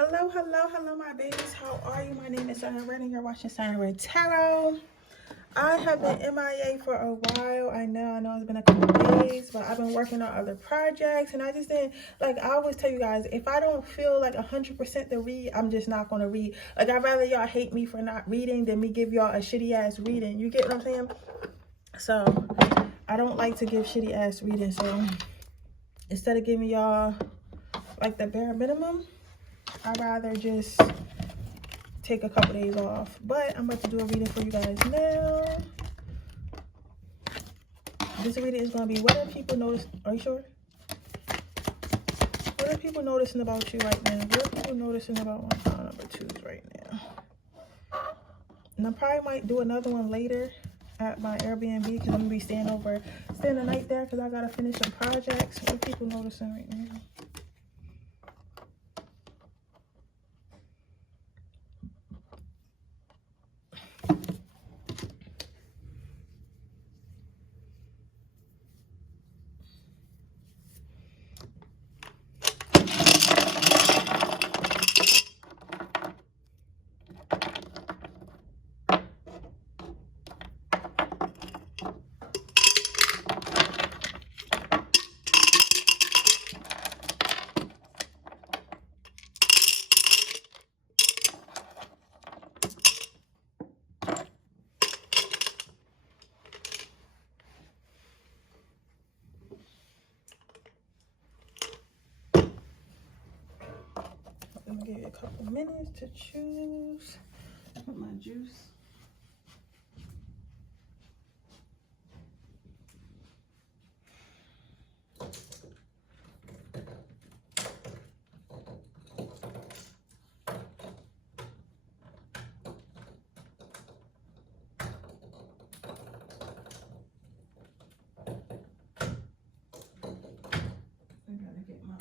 Hello, hello, hello, my babies. How are you? My name is Sarah Red, and you're watching Sarah Red Tarot. I have been MIA for a while. I know it's been a couple of days, but I've been working on other projects, and I just didn't, like, I always tell you guys, if I don't feel like 100% to read, I'm just not going to read. Like, I'd rather y'all hate me for not reading than me give y'all a shitty-ass reading. You get what I'm saying? So, I don't like to give shitty-ass reading, so instead of giving y'all, like, the bare minimum, I'd rather just take a couple days off. But I'm about to do a reading for you guys now. This reading is going to be, what are people noticing? Are you sure? What are people noticing about you right now? What are people noticing about my pile number 2s right now? And I probably might do another one later at my Airbnb because I'm going to be staying the night there because I got to finish some projects. What are people noticing right now? I'm gonna give you a couple minutes to choose. Put my juice. I gotta get my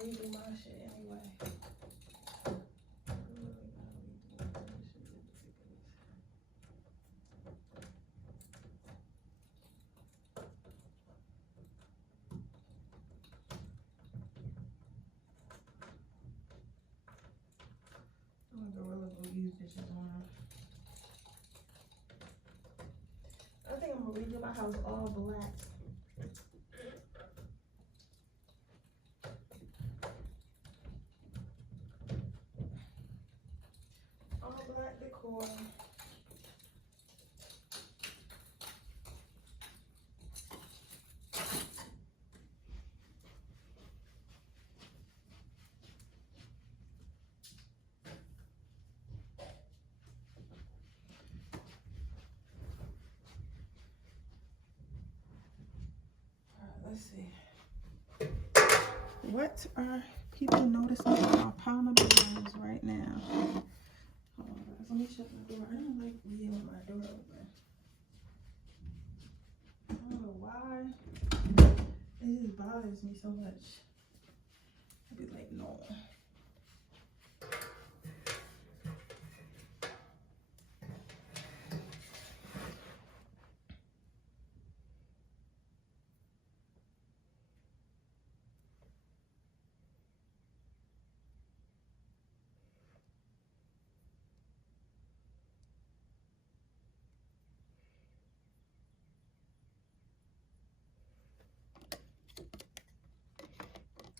redo my shit anyway. I'm gonna gorilla glue these bitches on. I think I'm gonna redo my house all black. All black decor. Let's see. What are people noticing about pile number 1s right now? Hold on, guys. Let me shut my door. I don't like leaving my door open. I don't know why. It just bothers me so much. I'd be like, no.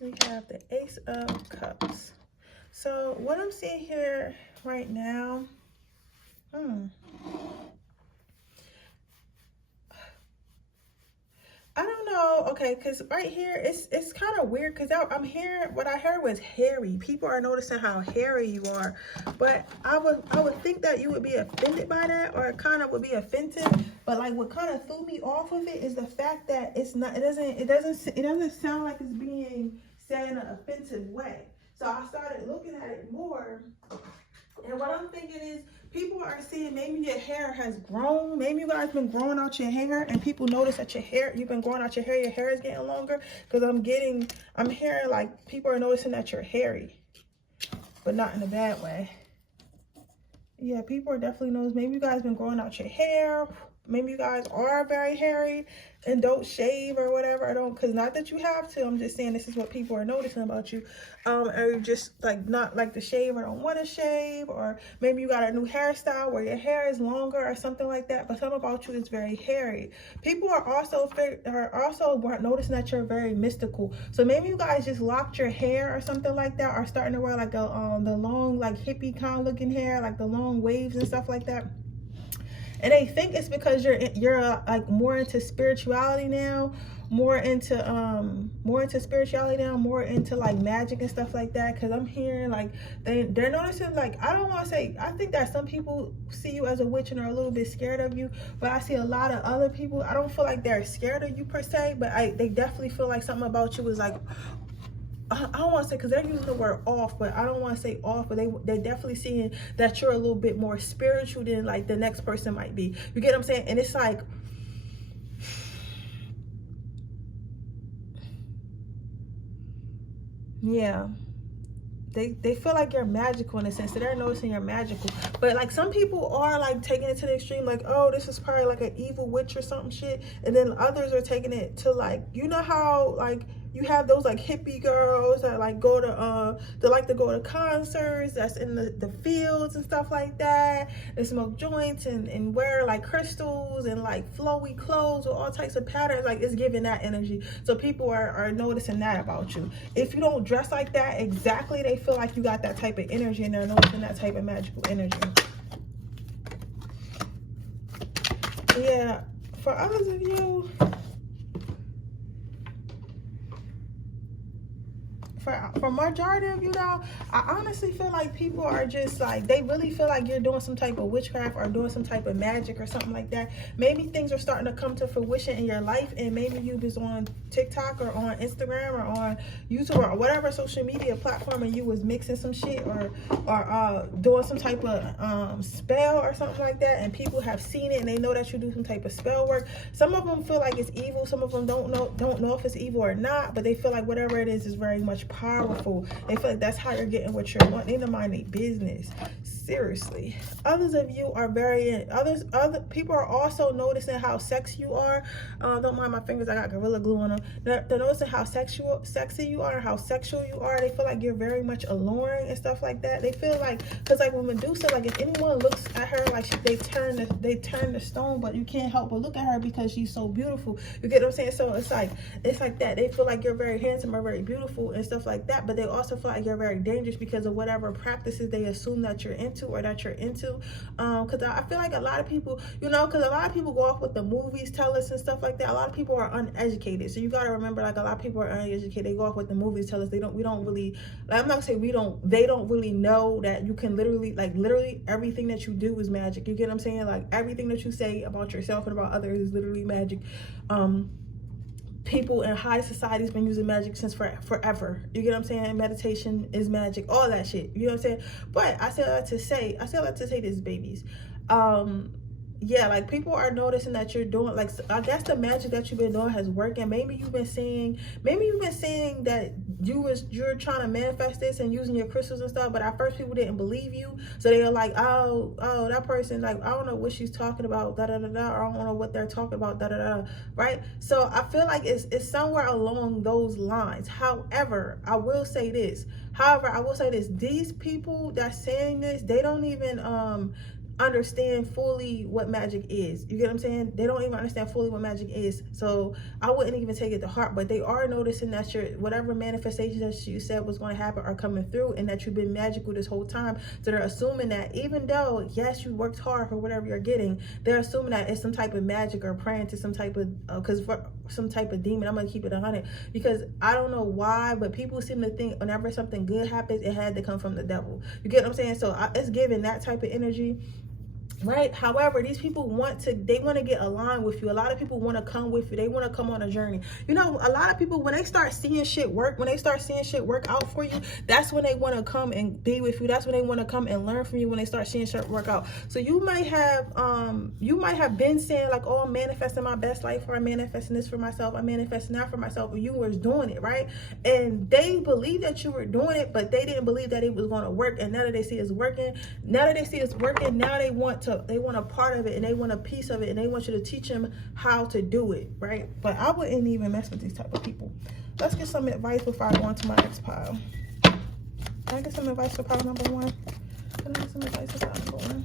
We have the Ace of Cups. So what I'm seeing here right now, I don't know. Okay, because right here it's kind of weird because I'm hearing, what I heard was hairy. People are noticing how hairy you are, but I would think that you would be offended by that, or it kind of would be offensive. But like what kind of threw me off of it is the fact that it's not. It doesn't sound like it's being said in an offensive way. So I started looking at it more, and what I'm thinking is People are seeing maybe your hair has grown. Maybe you guys been growing out your hair and people notice that you've been growing out your hair is getting longer. Because I'm hearing like people are noticing that you're hairy, but not in a bad way. Yeah, people are definitely noticing. Maybe you guys been growing out your hair. Maybe you guys are very hairy and don't shave or whatever. Because not that you have to. I'm just saying this is what people are noticing about you. Or you just like not like to shave or don't want to shave, or maybe you got a new hairstyle where your hair is longer or something like that. But something about you is very hairy. People are also noticing that you're very mystical. So maybe you guys just locked your hair or something like that, or starting to wear like the long like hippie kind of looking hair, like the long waves and stuff like that. And they think it's because you're like more into spirituality now, more into spirituality now, more into like magic and stuff like that. Because I'm hearing like they're noticing, like, I don't want to say, I think that some people see you as a witch and are a little bit scared of you, but I see a lot of other people, I don't feel like they're scared of you per se, but they definitely feel like something about you is like, I don't want to say, because they're using the word off, but I don't want to say off, but they're definitely seeing that you're a little bit more spiritual than like the next person might be. You get what I'm saying? And it's like, yeah, they feel like you're magical in a sense, so they're noticing you're magical. But like some people are like taking it to the extreme, like, oh, this is probably like an evil witch or something shit, and then others are taking it to like, you know how like you have those like hippie girls that like go to they like to go to concerts that's in the fields and stuff like that. They smoke joints and wear like crystals and like flowy clothes with all types of patterns. Like, it's giving that energy. So people are noticing that about you. If you don't dress like that exactly, they feel like you got that type of energy, and they're noticing that type of magical energy. Yeah, for others of you, for majority of you though, I honestly feel like people are just like, they really feel like you're doing some type of witchcraft or doing some type of magic or something like that. Maybe things are starting to come to fruition in your life, and maybe you was on TikTok or on Instagram or on YouTube or whatever social media platform, and you was mixing some shit or doing some type of spell or something like that, and people have seen it and they know that you do some type of spell work. Some of them feel like it's evil, some of them don't know if it's evil or not, but they feel like whatever it is very much powerful. They feel like that's how you're getting what you're wanting. They don't mind their business. Seriously. Others of you are other people are also noticing how sexy you are. Don't mind my fingers, I got Gorilla Glue on them. They're noticing how sexy you are, how sexual you are. They feel like you're very much alluring and stuff like that. They feel like, because like when Medusa, like if anyone looks at her, like they turn the stone, but you can't help but look at her because she's so beautiful. You get what I'm saying? So it's like that. They feel like you're very handsome or very beautiful and stuff like that, but they also feel like you're very dangerous because of whatever practices they assume that you're into or that you're into. Because I feel like a lot of people, because a lot of people go off what the movies tell us and stuff like that. A lot of people are uneducated, so you got to remember, like, a lot of people are uneducated. They go off what the movies tell us. We don't really, like, I'm not saying they don't really know that you can literally everything that you do is magic. You get what I'm saying? Like, everything that you say about yourself and about others is literally magic. People in high society has been using magic since forever. You get what I'm saying? Meditation is magic, all that shit. You know what I'm saying? But I say that to say this, babies. Yeah, like, people are noticing that you're doing, like, I guess the magic that you've been doing has worked, and maybe you've been seeing that you're trying to manifest this and using your crystals and stuff, but at first people didn't believe you, so they were like, oh, that person, like, I don't know what she's talking about, da da da da, or I don't know what they're talking about, da da da, right? So I feel like it's somewhere along those lines. However, I will say this, these people that's saying this, they don't even understand fully what magic is. You get what I'm saying? They don't even understand fully what magic is. So I wouldn't even take it to heart, but they are noticing that whatever manifestations that you said was going to happen are coming through, and that you've been magical this whole time. So they're assuming that even though, yes, you worked hard for whatever you're getting, they're assuming that it's some type of magic or praying to some type of, because for some type of demon. I'm going to keep it 100, because I don't know why, but people seem to think whenever something good happens, it had to come from the devil. You get what I'm saying? So it's giving that type of energy. right? However, these people want to get aligned with you. A lot of people want to come with you. They want to come on a journey. You know, a lot of people, when they start seeing shit work, out for you, that's when they want to come and be with you. That's when they want to come and learn from you, when they start seeing shit work out. So you might have been saying like, oh, I'm manifesting my best life, or I'm manifesting this for myself, I'm manifesting that for myself, and you were doing it, right? And they believe that you were doing it, but they didn't believe that it was going to work. And now that they see it's working, now they want a part of it, and they want a piece of it, and they want you to teach them how to do it, right? But I wouldn't even mess with these type of people. Let's get some advice before I go into my next pile. Can I get some advice for pile number 1? Can I get some advice for pile number 1?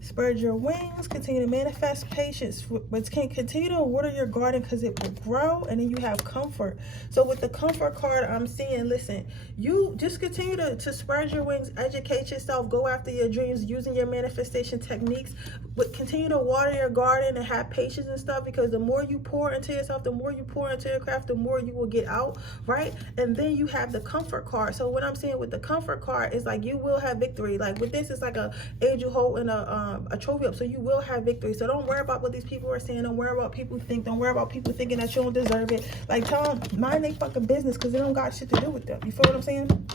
Spread your wings, continue to manifest patience, but can continue to water your garden because it will grow, and then you have comfort. So with the comfort card, I'm seeing, listen, you just continue to spread your wings, educate yourself, go after your dreams using your manifestation techniques, but continue to water your garden and have patience and stuff, because the more you pour into yourself, the more you pour into your craft, the more you will get out, right? And then you have the comfort card. So what I'm seeing with the comfort card is like, you will have victory. Like with this, it's like a angel holding a trophy up, so you will have victory. So don't worry about what these people are saying. Don't worry about people think. Don't worry about people thinking that you don't deserve it. Like, tell them mind they fucking business, because they don't got shit to do with them. You feel what I'm saying?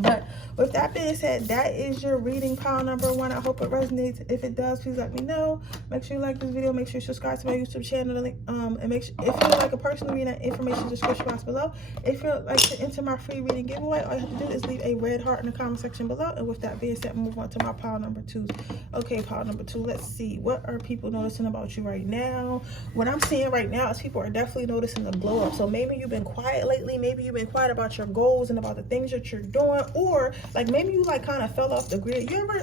But with that being said, that is your reading, pile number 1. I hope it resonates. If it does, please let me know. Make sure you like this video. Make sure you subscribe to my YouTube channel. And make sure, if you would like a personal reading, information in the description box below. If you'd like to enter my free reading giveaway, all you have to do is leave a red heart in the comment section below. And with that being said, move on to my pile number 2. Okay, pile number 2. Let's see. What are people noticing about you right now? What I'm seeing right now is people are definitely noticing the glow up. So maybe you've been quiet lately. Maybe you've been quiet about your goals and about the things that you're doing. Or like maybe you like kind of fell off the grid. You ever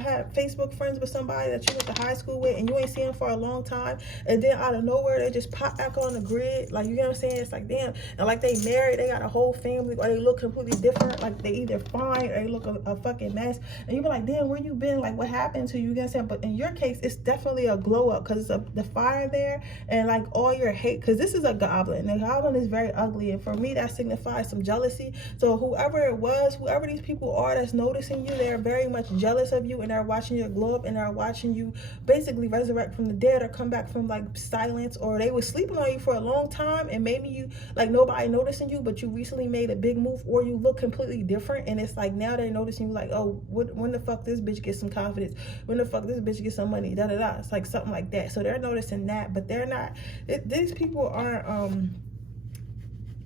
had Facebook friends with somebody that you went to high school with, and you ain't seen them for a long time, and then out of nowhere they just pop back on the grid? Like, you know what I'm saying? It's like, damn. And like, they married, they got a whole family, or they look completely different. Like, they either fine or they look a fucking mess, and you be like, damn, where you been? Like, what happened to you? You know what I'm saying? But in your case, it's definitely a glow up, because it's the fire there, and like all your hate, because this is a goblin. The goblin is very ugly, and for me that signifies some jealousy. So whoever it was, whoever these people are that's noticing you, they're very much jealous of you, and they're watching you glow up, and they're watching you basically resurrect from the dead, or come back from like silence, or they were sleeping on you for a long time, and maybe you like nobody noticing you, but you recently made a big move, or you look completely different, and it's like now they're noticing you, like, oh, when the fuck this bitch gets some confidence, when the fuck this bitch gets some money, da da da. It's like something like that. So they're noticing that, but they're not, these people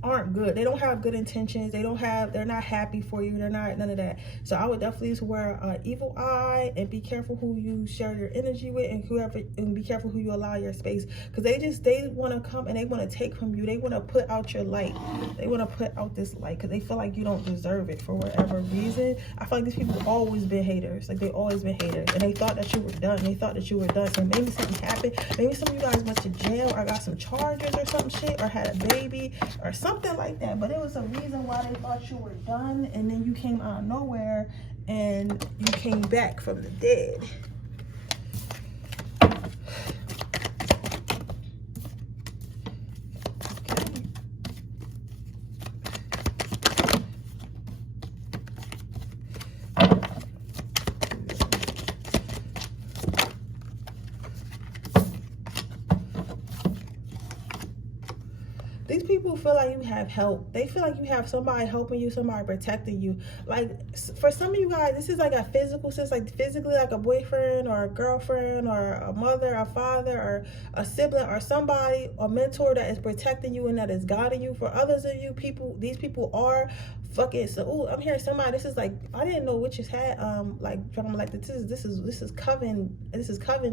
aren't good. They don't have good intentions. They're not happy for you. They're not none of that. So I would definitely wear an evil eye, and be careful who you share your energy with, and be careful who you allow your space, because they want to come and they want to take from you. They want to put out your light. They want to put out this light because they feel like you don't deserve it for whatever reason. I feel like these people have always been haters. Like, they always been haters, and they thought that you were done. So maybe something happened. Maybe some of you guys went to jail, or got some charges or some shit, or had a baby or something like that, but it was a reason why they thought you were done, and then you came out of nowhere and you came back from the dead. These people feel like you have help. They feel like you have somebody helping you, somebody protecting you. Like, for some of you guys, this is like a physical sense, like physically, like a boyfriend or a girlfriend or a mother, a father, or a sibling, or somebody, a mentor that is protecting you and that is guiding you. For others of you people, these people are fucking, so ooh, I'm hearing somebody, this is like, I didn't know witches had like drama like this is coven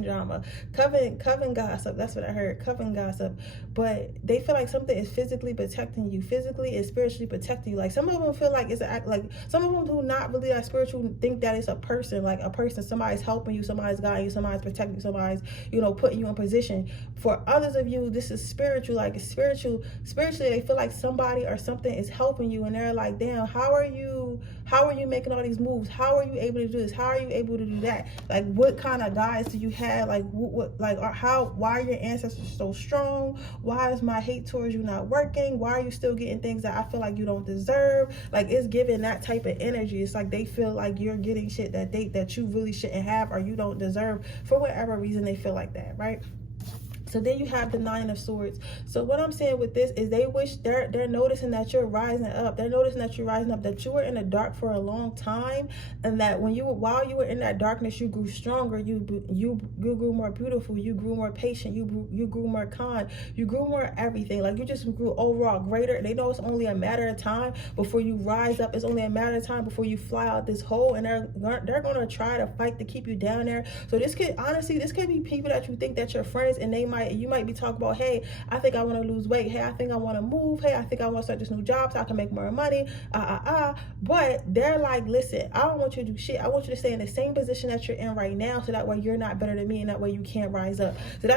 drama, coven gossip. That's what I heard, coven gossip. But they feel like something is physically protecting you, physically and spiritually protecting you. Like, some of them feel like it's an act, like some of them who not really that spiritual think that it's a person, like a person, somebody's helping you, somebody's guiding you, somebody's protecting you, somebody's, you know, putting you in position. For others of you, this is spiritual, like spiritually they feel like somebody or something is helping you, and they're like, damn, damn, how are you making all these moves? How are you able to do this? How are you able to do that? Like, what kind of guides do you have? Like, why are your ancestors so strong? Why is my hate towards you not working? Why are you still getting things that I feel like you don't deserve? Like, it's giving that type of energy. It's like they feel like you're getting shit that you really shouldn't have, or you don't deserve, for whatever reason they feel like that, right? So then you have the Nine of Swords. So what I'm saying with this is they're noticing that you're rising up. They're noticing that you're rising up, that you were in the dark for a long time, and that while you were in that darkness, you grew stronger. You grew more beautiful. You grew more patient. You grew more kind. You grew more everything. Like, you just grew overall greater. They know it's only a matter of time before you rise up. It's only a matter of time before you fly out this hole, and they're gonna try to fight to keep you down there. So this could be people that you think that you're friends, and you might be talking about, hey, I think I want to lose weight. Hey, I think I want to move. Hey, I think I want to start this new job so I can make more money. But they're like, listen, I don't want you to do shit. I want you to stay in the same position that you're in right now, so that way you're not better than me, and that way you can't rise up. So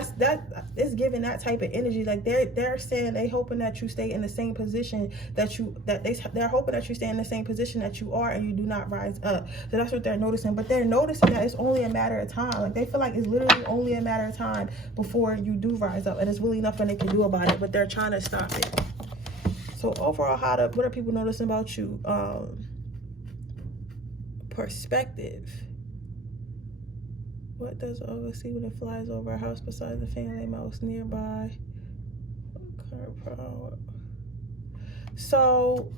it's giving that type of energy. Like, they're saying they hoping that you stay in the same position they're hoping that you stay in the same position that you are, and you do not rise up. So that's what they're noticing. But they're noticing that it's only a matter of time. Like, they feel like it's literally only a matter of time before you do rise up, and it's really nothing they can do about it, but they're trying to stop it. So overall, what are people noticing about you? Perspective. What does Olga see when it flies over a house besides the family mouse nearby? So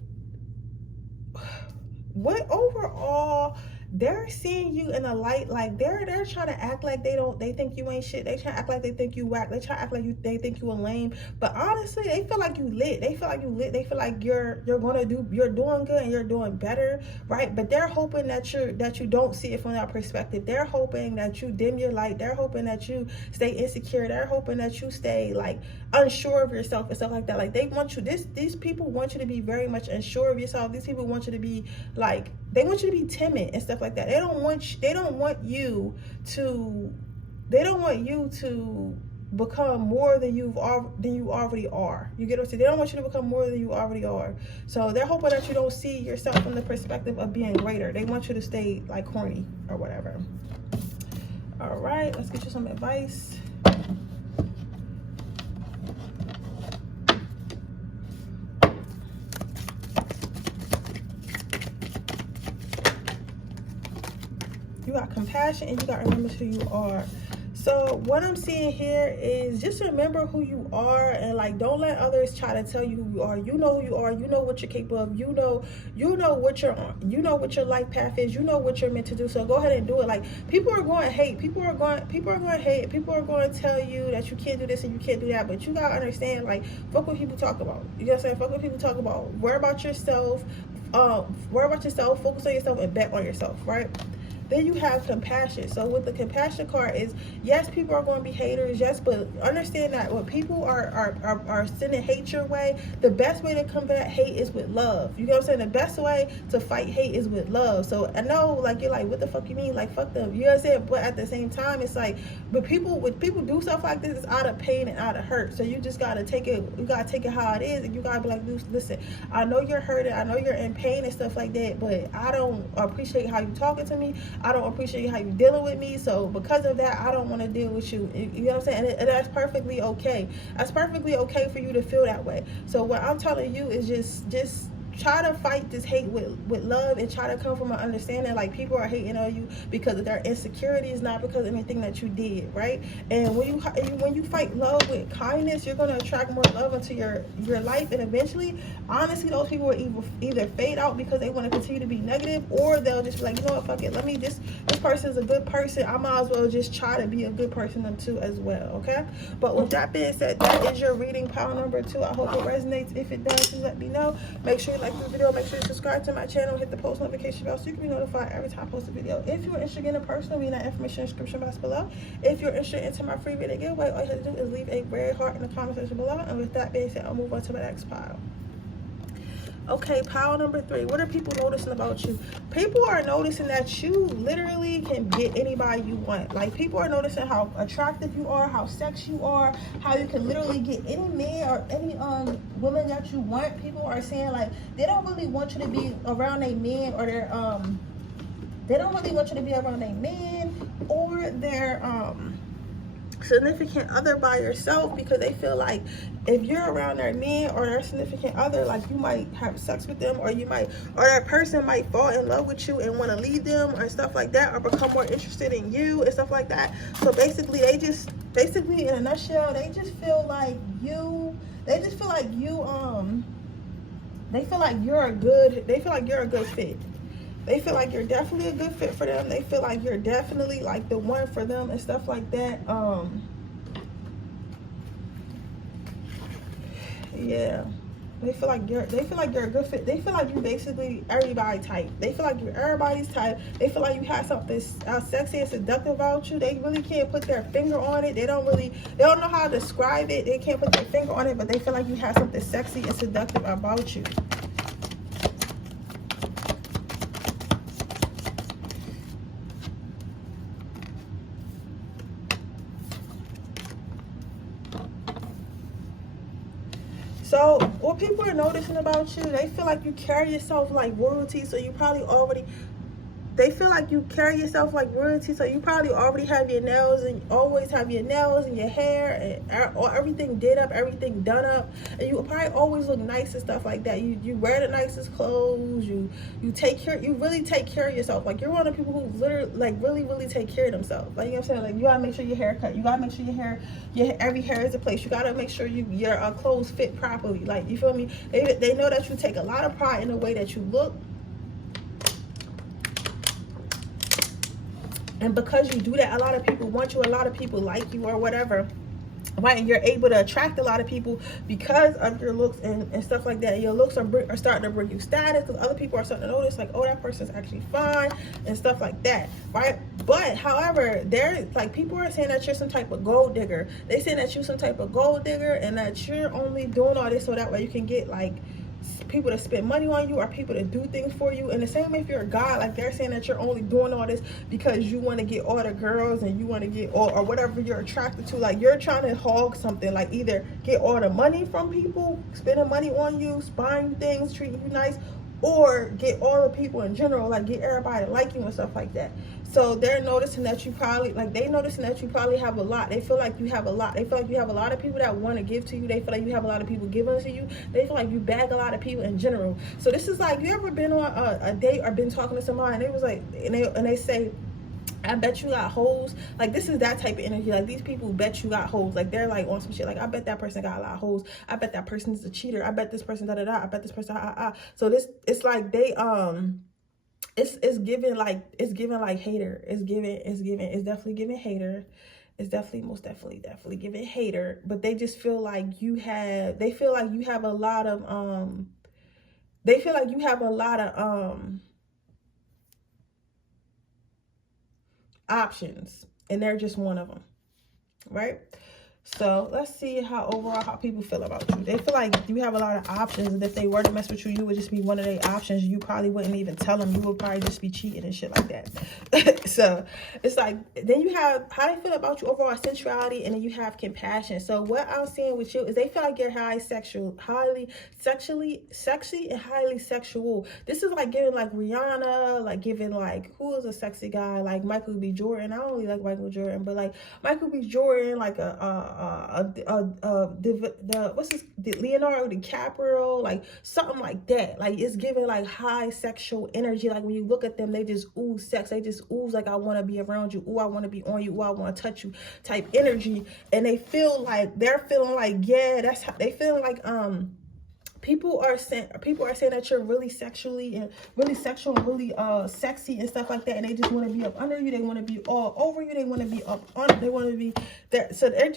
what overall, they're seeing you in a light, like they're trying to act like they think you ain't shit. They try to act like they think you whack. They try to act like they think you a lame. But honestly, they feel like you lit. They feel like you lit. They feel like you're doing good and you're doing better, right? But they're hoping that you don't see it from that perspective. They're hoping that you dim your light. They're hoping that you stay insecure. They're hoping that you stay like unsure of yourself and stuff like that. Like, they want you, these people want you to be very much unsure of yourself. These people want you to be like, they want you to be timid and stuff like that. They don't want you to become more than you already are. You get what I'm saying? They don't want you to become more than you already are. So they're hoping that you don't see yourself from the perspective of being greater. They want you to stay like corny or whatever. All right, let's get you some advice. You got compassion, and you got to remember who you are. So what I'm seeing here is just remember who you are, and like, don't let others try to tell you who you are. You know who you are. You know what you're capable of. You know what your life path is. You know what you're meant to do. So go ahead and do it. Like, people are going to hate. People are going to hate. People are going to tell you that you can't do this and you can't do that. But you got to understand, like, fuck what people talk about. You know what I'm saying? Fuck what people talk about. Worry about yourself. Focus on yourself and bet on yourself, right? Then you have compassion. So with the compassion card is, yes, people are going to be haters, yes, but understand that when people are sending hate your way, the best way to combat hate is with love. You know what I'm saying? The best way to fight hate is with love. So I know, like, you're like, what the fuck you mean? Like, fuck them. You know what I'm saying? But at the same time, it's like, when people do stuff like this, it's out of pain and out of hurt. So you just got to take it. You got to take it how it is, and you got to be like, listen, I know you're hurting. I know you're in pain and stuff like that, but I don't appreciate how you talking to me. I don't appreciate how you dealing with me. So because of that, I don't want to deal with you. You know what I'm saying? And that's perfectly okay. That's perfectly okay for you to feel that way. So what I'm telling you is just try to fight this hate with love, and try to come from an understanding, like, people are hating on you because of their insecurities, not because of anything that you did, right? And when you fight love with kindness, you're going to attract more love into your life, and eventually, honestly, those people will either fade out because they want to continue to be negative, or they'll just be like, you know what, fuck it, this person is a good person, I might as well just try to be a good person them too as well, okay? But with that being said, that is your reading pile number 2. I hope it resonates. If it does, just let me know. Make sure you like this video, make sure you subscribe to my channel, hit the post notification bell so you can be notified every time I post a video. If you're interested in a personal reading, that information in the description box below. If you're interested into my free reading giveaway, all you have to do is leave a red heart in the comment section below. And with that being said, I'll move on to my next pile. Okay, pile number 3. What are people noticing about you? People are noticing that you literally can get anybody you want. Like, people are noticing how attractive you are, how sexy you are, how you can literally get any man or any woman that you want. People are saying, like, they don't really want you to be around a man or their they don't really want you to be around a man or their significant other by yourself, because they feel like if you're around their man or their significant other, like, you might have sex with them, or you might, or that person might fall in love with you and want to leave them or stuff like that, or become more interested in you and stuff like that. So basically in a nutshell, they just feel like you they feel like you're a good fit. They feel like you're definitely a good fit for them. They feel like you're definitely like the one for them and stuff like that. Yeah. They feel like you're a good fit. They feel like you basically everybody type. They feel like you're everybody's type. They feel like you have something sexy and seductive about you. They really can't put their finger on it. They don't know how to describe it. They can't put their finger on it, but they feel like you have something sexy and seductive about you. So what people are noticing about you, they feel like you carry yourself like royalty, so you probably already they feel like you carry yourself like royalty, so you probably already have your nails, and always have your nails and your hair and or everything did up, everything done up, and you probably always look nice and stuff like that. You wear the nicest clothes. You really take care of yourself. Like, you're one of the people who literally like really take care of themselves. Like, you know what I'm saying? Like, you gotta make sure your hair cut. You gotta make sure your every hair is in place. You gotta make sure your clothes fit properly. Like, you feel me? They know that you take a lot of pride in the way that you look. And because you do that, a lot of people want you, a lot of people like you or whatever, right? And you're able to attract a lot of people because of your looks and stuff like that. Your looks are starting to bring you status, because other people are starting to notice, like, oh, that person's actually fine and stuff like that, right? But however, people are saying that you're some type of gold digger. They saying that you're some type of gold digger, and that you're only doing all this so that way you can get like people to spend money on you or people to do things for you. And the same way, if you're a guy, like, they're saying that you're only doing all this because you want to get all the girls and you want to get or whatever you're attracted to. Like, you're trying to hog something, like either get all the money from people spending money on you, buying things, treating you nice, or get all the people in general, like get everybody to like you and stuff like that. So they're noticing that you probably, have a lot. They feel like you have a lot. They feel like you have a lot of people that want to give to you. They feel like you have a lot of people giving to you. They feel like you bag a lot of people in general. So this is like, you ever been on a date or been talking to somebody and they was like, and they say, I bet you got hoes. Like, this is that type of energy. Like, these people bet you got hoes. Like, they're like on some shit. Like, I bet that person got a lot of hoes. I bet that person's a cheater. I bet this person da da da. I bet this person So this, it's like they it's giving like hater. It's definitely giving hater. It's definitely most definitely giving hater. But they just feel like they feel like you have a lot of options, and they're just one of them, right? So let's see how people feel about you. They feel like you have a lot of options, and if they were to mess with you, you would just be one of their options. You probably wouldn't even tell them. You would probably just be cheating and shit like that. So it's like, then you have how they feel about you overall, sensuality, and then you have compassion. So what I'm seeing with you is they feel like you're highly sexy and highly sexual. This is like giving like Rihanna, like giving like, who is a sexy guy, like Michael B. Jordan. I don't really like Michael Jordan, but like Michael B. Jordan, like Leonardo DiCaprio, like something like that. Like, it's giving like high sexual energy. Like, when you look at them, they just ooze sex. They just ooze like, I want to be around you. Ooh, I want to be on you. Ooh, I want to touch you type energy. And they're feeling like, yeah, that's how they feeling like. People are saying that you're really sexual and really sexy and stuff like that, and they just want to be up under you. They want to be all over you. They want to be up on. They want to be there. So they're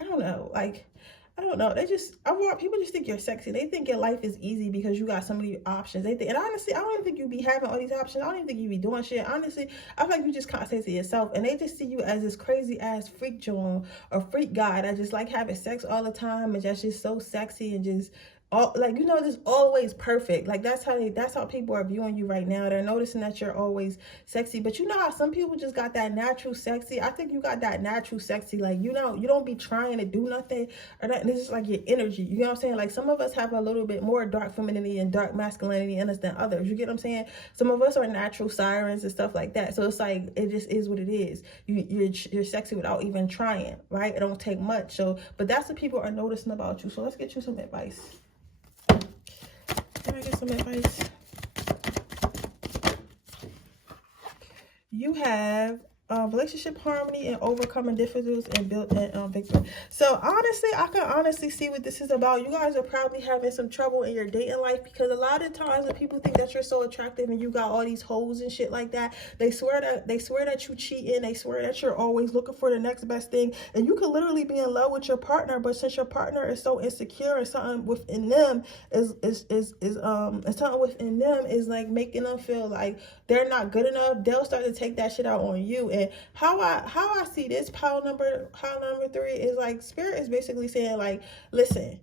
I don't know. Like, I don't know. People just think you're sexy. They think your life is easy because you got so many options. They think, and honestly, I don't even think you be having all these options. I don't even think you be doing shit. Honestly, I feel like you just can't say to yourself, and they just see you as this crazy ass freak Joan or freak guy that just like having sex all the time and just so sexy and just like, you know, this always perfect. Like, that's how people are viewing you right now. They're noticing that you're always sexy. But you know how some people just got that natural sexy? I think you got that natural sexy. Like, you don't be trying to do nothing or nothing. It's just like your energy. You know what I'm saying? Like, some of us have a little bit more dark femininity and dark masculinity in us than others. You get what I'm saying? Some of us are natural sirens and stuff like that. So it's like, it just is what it is. You're sexy without even trying, right? It don't take much. So, but that's what people are noticing about you. So let's get you some advice. Can I get some advice? You have relationship harmony and overcoming difficulties and build victory. So honestly, I can honestly see what this is about. You guys are probably having some trouble in your dating life, because a lot of times when people think that you're so attractive and you got all these hoes and shit like that, they swear that you cheating. They swear that you're always looking for the next best thing, and you could literally be in love with your partner, but since your partner is so insecure and something within them is like making them feel like they're not good enough, they'll start to take that shit out on you. And how I see this pile number 3 is like, spirit is basically saying, like, listen,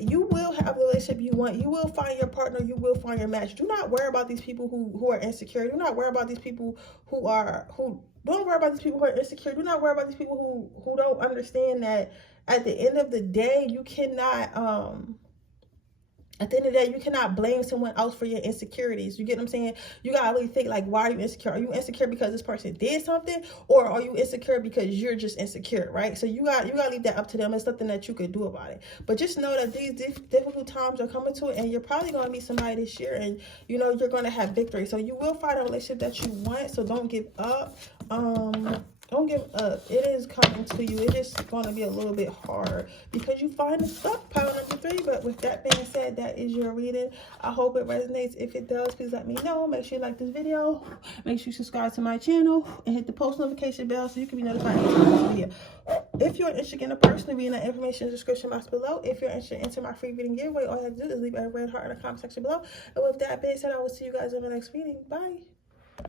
you will have the relationship you want. You will find your partner. You will find your match. Do not worry about these people who are insecure. Do not worry about these people who don't worry about these people who are insecure. Do not worry about these people who don't understand that at the end of the day, you cannot at the end of the day, you cannot blame someone else for your insecurities. You get what I'm saying? You gotta really think, like, why are you insecure? Are you insecure because this person did something, or are you insecure because you're just insecure, right? So you gotta leave that up to them. It's something that you could do about it. But just know that these difficult times are coming to it, and you're probably gonna meet somebody this year, and you know you're gonna have victory. So you will find a relationship that you want. So don't give up. Don't give up. It is coming to you. It is going to be a little bit hard because you find the stuff, pile number 3. But with that being said, that is your reading. I hope it resonates. If it does, please let me know. Make sure you like this video. Make sure you subscribe to my channel and hit the post notification bell so you can be notified of this video. If you're interested in a personal reading, that information in the description box below. If you're interested in entering my free reading giveaway, all you have to do is leave a red heart in the comment section below. And with that being said, I will see you guys in the next reading. Bye.